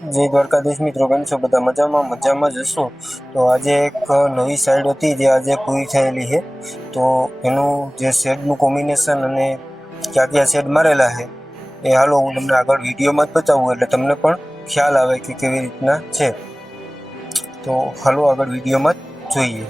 જય દ્વારકાધીશ મિત્રો, કેમ છો બધા? મજામાં જ હશો. તો આજે એક નવી સાઈડ હતી જે આજે પૂરી થયેલી છે. તો એનું જે શેડનું કોમ્બિનેશન અને ક્યાં ક્યાં શેડ મારેલા છે એ હાલો હું તમને આગળ વિડીયોમાં જ બતાવું, એટલે તમને પણ ખ્યાલ આવે કે કેવી રીતના છે. તો હાલો આગળ વિડીયોમાં જ જોઈએ.